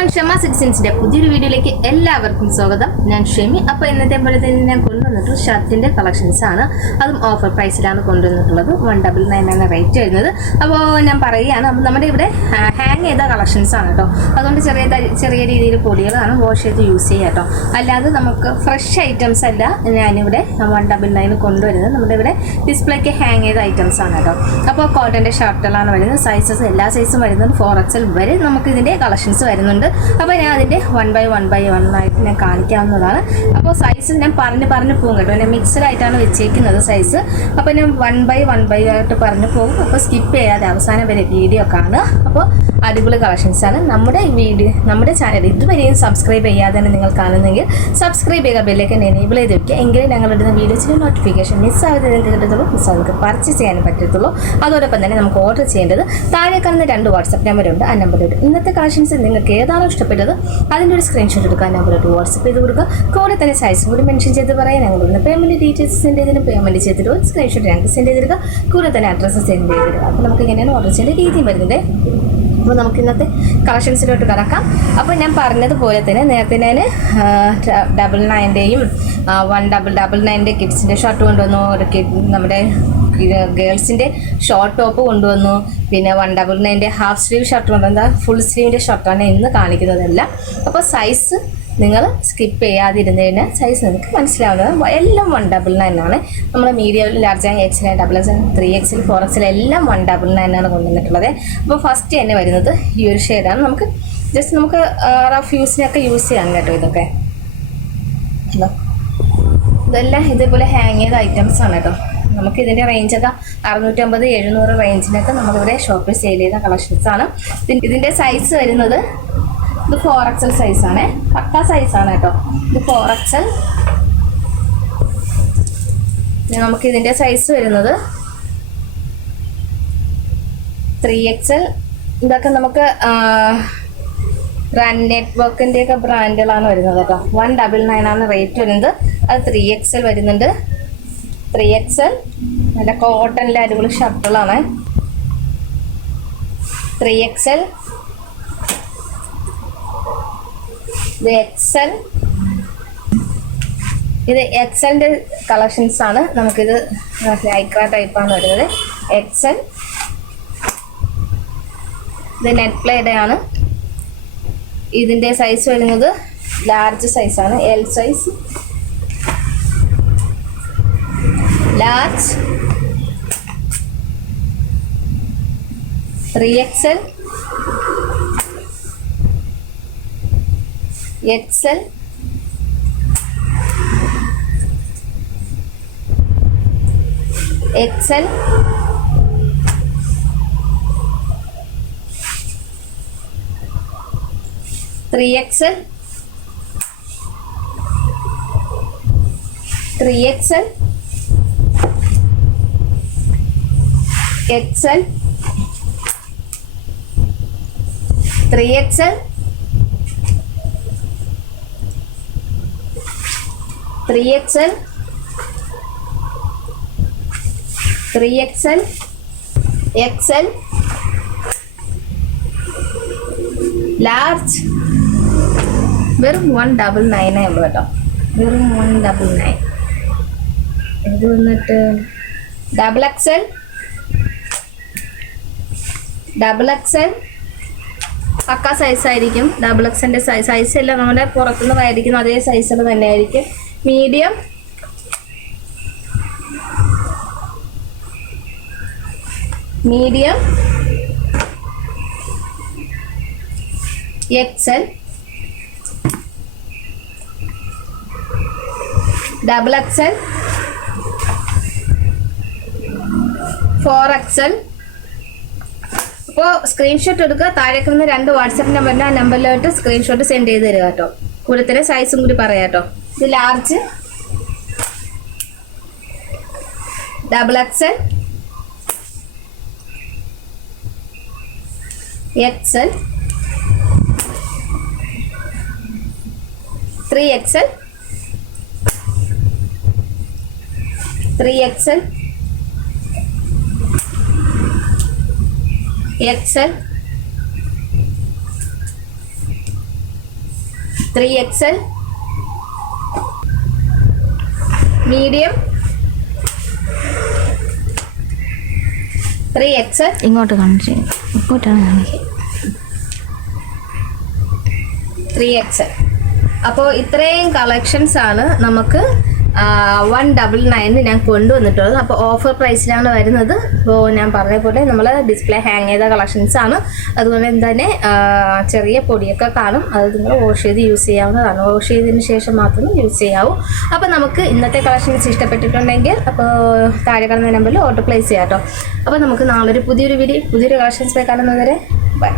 Front Shama സിറ്റിസൻസിന്റെ പുതിയൊരു വീഡിയോയിലേക്ക് എല്ലാവർക്കും സ്വാഗതം. ഞാൻ ഷെമി. അപ്പോൾ ഇന്നത്തെ പോലെ തന്നെ ഞാൻ കൊണ്ടുവന്നിട്ട് ഷർട്ടിന്റെ കളക്ഷൻസ് ആണ്. അതും ഓഫർ പ്രൈസിലാണ് കൊണ്ടുവന്നിട്ടുള്ളത്. വൺ ഡബിൾ നയൻ ആണ് റേറ്റ് വരുന്നത്. അപ്പോൾ ഞാൻ പറയുകയാണ് അപ്പോൾ നമ്മുടെ ഇവിടെ ഹാങ് ചെയ്ത കളക്ഷൻസ് ആണ് കേട്ടോ അതുകൊണ്ട് ചെറിയ ചെറിയ രീതിയിൽ പൊടികളാണ് വാഷ് ചെയ്ത് യൂസ് ചെയ്യുക കേട്ടോ അല്ലാതെ നമുക്ക് ഫ്രഷ് ഐറ്റംസ് അല്ല ഞാനിവിടെ വൺ ഡബിൾ നയൻ കൊണ്ടുവരുന്നത്. നമ്മുടെ ഇവിടെ ഡിസ്പ്ലേക്ക് ഹാങ് ചെയ്ത ഐറ്റംസ് ആണ് കേട്ടോ അപ്പോൾ കോട്ടന്റെ ഷർട്ടുകളാണ് വരുന്നത്. സൈസസ് എല്ലാ സൈസും വരുന്നത് ഫോർ എക്സൽ വരെ നമുക്ക് ഇതിന്റെ കളക്ഷൻസ് വരുന്നുണ്ട്. അപ്പോൾ ഞാൻ അതിന്റെ one by one by one ആയിട്ട് ഞാൻ കാണിക്കാവുന്നതാണ്. അപ്പോൾ സൈസ് ഞാൻ പറഞ്ഞ് പറഞ്ഞ് പോകും കേട്ടോ. ഞാൻ മിക്സഡ് ആയിട്ടാണ് വെച്ചേക്കുന്നത് സൈസ് അപ്പോൾ ഞാൻ വൺ ബൈ വൺ ബൈ ആയിട്ട് പറഞ്ഞ് പോകും. അപ്പോൾ സ്കിപ്പ് ചെയ്യാതെ അവസാനം വരെ വീഡിയോ കാണുക. അപ്പോൾ അടിപൊളി കളക്ഷൻസാണ് നമ്മുടെ വീഡിയോ നമ്മുടെ ചാനൽ ഇതുവരെയും സബ്സ്ക്രൈബ് ചെയ്യാതെ തന്നെ നിങ്ങൾ കാണുന്നെങ്കിൽ സബ്സ്ക്രൈബ് ചെയ്യുക ബെല്ലേക്ക് എനേബിൾ ചെയ്ത് വെക്കുക. എങ്കിലേ ഞങ്ങൾ ഇടുന്ന വീഡിയോസിന് നോട്ടിഫിക്കേഷൻ മിസ്സാവാതെ നിങ്ങൾക്ക് കിട്ടത്തുള്ളൂ. മിസ് നിങ്ങൾക്ക് പർച്ചേസ് ചെയ്യാൻ പറ്റത്തുള്ളൂ. അതോടൊപ്പം തന്നെ നമുക്ക് ഓർഡർ ചെയ്യേണ്ടത് താഴെ കാണുന്ന രണ്ട് വാട്സപ്പ് നമ്പറുണ്ട് ആ നമ്പറിൽ ഇന്നത്തെ കളക്ഷൻസ് നിങ്ങൾക്ക് ഏതാണോ ഇഷ്ടപ്പെട്ടത്. അതിന്റെ ഒരു സ്ക്രീൻഷോട്ട് എടുക്കുക ആ നമ്പറിലോട്ട് വാട്സപ്പ് ചെയ്ത് കൊടുക്കുക കൂടെ തന്നെ സൈസ് കൂടി മെൻഷൻ ചെയ്ത് പറയാൻ ഇന്ന് പേയ്മെന്റ് ഡീറ്റെയിൽസ് സെൻഡ് ചെയ്തതിനും പേയ്മെന്റ് ചെയ്തിട്ട് ഒരു സ്ക്രീൻഷോട്ട് ഞങ്ങൾക്ക് സെൻഡ് ചെയ്തിരിക്കുക കൂടെ തന്നെ അഡ്രസ്സ് സെൻഡ് ചെയ്തിരിക്കുക അപ്പോൾ നമുക്ക് ഇങ്ങനെയാണ് ഓർഡർ ചെയ്യേണ്ട രീതിയും വരുന്നത്. അപ്പോൾ നമുക്ക് ഇന്നത്തെ കളക്ഷൻസിലോട്ട് കിടക്കാം. അപ്പോൾ ഞാൻ പറഞ്ഞതുപോലെ തന്നെ നേരത്തെ ഞാൻ ഡബിൾ നയന്റെയും വൺ ഡബിൾ ഡബിൾ നയന്റെ കിഡ്സിന്റെ ഷർട്ട് കൊണ്ടുവന്നു. ഒരു കിഡ് നമ്മുടെ ഗേൾസിന്റെ ഷോർട്ട് ടോപ്പ് കൊണ്ടുവന്നു. പിന്നെ വൺ ഡബിൾ നയന്റെ ഹാഫ് സ്ലീവ് ഷർട്ട് കൊണ്ടുവന്ന. ഫുൾ സ്ലീവിന്റെ ഷർട്ടാണ് ഇന്ന് കാണിക്കുന്നതല്ല അപ്പോൾ സൈസ് നിങ്ങൾ സ്കിപ്പ് ചെയ്യാതിരുന്നതിന് സൈസ് നിങ്ങൾക്ക് മനസ്സിലാവുന്നത് എല്ലാം വൺ ഡബിൾ നയൻ ആണ്. നമ്മൾ medium large X nine double X three എക്സിൽ ഫോർ എക്സിൽ എല്ലാം വൺ ഡബിൾ നയൻ ആണ് കൊണ്ടുവന്നിട്ടുള്ളത്. അപ്പോൾ ഫസ്റ്റ് തന്നെ വരുന്നത് ഈ ഒരു ഷെയ്ഡാണ്. നമുക്ക് ജസ്റ്റ് നമുക്ക് റഫ് യൂസിനൊക്കെ യൂസ് ചെയ്യാം കേട്ടോ ഇതൊക്കെ. ഇതാ. ഇതെല്ലാം ഇതേപോലെ ഹാങ് ചെയ്ത ഐറ്റംസ് ആണ് കേട്ടോ. നമുക്ക് ഇതിന്റെ റേഞ്ചൊക്കെ അറുന്നൂറ്റമ്പത് എഴുന്നൂറ് റേഞ്ചിനൊക്കെ നമ്മളിവിടെ ഷോപ്പിൽ സെയിൽ കളക്ഷൻസ് ആണ്. ഇതിന്റെ സൈസ് വരുന്നത് ഇത് ഫോർ എക്സൽ സൈസാണ് പക്ക ആണ് കേട്ടോ. ഇത് ഫോർ എക്സൽ നമുക്ക് ഇതിന്റെ സൈസ് വരുന്നത് ത്രീ എക്സൽ ഇതൊക്കെ നമുക്ക് ബ്രാൻഡ് നെറ്റ്വർക്കിന്റെയൊക്കെ ബ്രാൻഡുകളാണ് വരുന്നത് കേട്ടോ. വൺ ഡബിൾ നയൻ ആണ് റേറ്റ് വരുന്നത്. അത് ത്രീ എക്സൽ വരുന്നുണ്ട്. Three X. നല്ല കോട്ടണിലെ അടിപൊളി ഷർട്ടുകളാണ് ത്രീ എക്സൽ ഇത് എക്സൽ ഇത് എക്സലിന്റെ കളക്ഷൻസ് ആണ്. നമുക്കിത് ലൈക്ര ടൈപ്പാണ് വരുന്നത്. എക്സൽ ഇത് നെറ്റ് പ്ലേയുടെ ആണ്. ഇതിന്റെ സൈസ് വരുന്നത് ലാർജ് സൈസാണ് L size large three XL XL XL three XL three XL XL three XL three XL three XL XL large വെറും വൺ ഡബിൾ നയനേ ഉള്ളൂ കേട്ടോ. വെറും വൺ ഡബിൾ നയൻ ഇത് വന്നിട്ട്? ഡബിൾ എക്സൽ ഡബിൾ എക്സൽ പക്ക സൈസ് ആയിരിക്കും. ഡബിൾ എക്സലിന്റെ സൈസ് സൈസ് എല്ലാം നമ്മുടെ പുറത്തുനിന്ന് വായിരിക്കുന്ന അതേ സൈസിൽ തന്നെ ആയിരിക്കും medium medium XL double XL four XL അപ്പോൾ സ്ക്രീൻഷോട്ട് എടുക്കുക. താഴേക്ക് നിന്ന് രണ്ട് വാട്സപ്പ് നമ്പറിന് ആ നമ്പറിലോട്ട് സ്ക്രീൻഷോട്ട് സെൻഡ് ചെയ്ത് തരിക കേട്ടോ. കൂടത്തിലെ സൈസും കൂടി പറയാം കേട്ടോ. ഇത് large double X L XL XL three XL three XL XL three X L medium three X L ഇങ്ങോട്ട് കാണിച്ചു ഇങ്ങോട്ടാണ് കാണിക്കുക ത്രീ എക്സ് അപ്പോൾ ഇത്രയും കളക്ഷൻസ് ആണ് നമുക്ക് വൺ ഡബിൾ നയന് ഞാൻ കൊണ്ടുവന്നിട്ടുള്ളത്. അപ്പോൾ ഓഫർ പ്രൈസിലാണ് വരുന്നത്. അപ്പോൾ ഞാൻ പറഞ്ഞ പോലെ നമ്മൾ ഡിസ്പ്ലേ ഹാങ് ചെയ്ത കളക്ഷൻസ് ആണ്. അതുപോലെ തന്നെ ചെറിയ പൊടിയൊക്കെ കാണും. അത് നിങ്ങൾ വാഷ് ചെയ്ത് യൂസ് ചെയ്യാവുന്നതാണ്. വാഷ് ചെയ്തതിന് ശേഷം മാത്രമേ യൂസ് ചെയ്യാവൂ. അപ്പോൾ നമുക്ക് ഇന്നത്തെ കളക്ഷൻസ് ഇഷ്ടപ്പെട്ടിട്ടുണ്ടെങ്കിൽ അപ്പോൾ താഴെ കാണുന്ന നമ്പറിൽ ഓർഡർ പ്ലേസ് ചെയ്യാം കേട്ടോ. അപ്പോൾ നമുക്ക് നാളെ ഒരു പുതിയൊരു വീഡിയോ പുതിയൊരു കളക്ഷൻസ് കാണുന്നതുവരെ ബൈ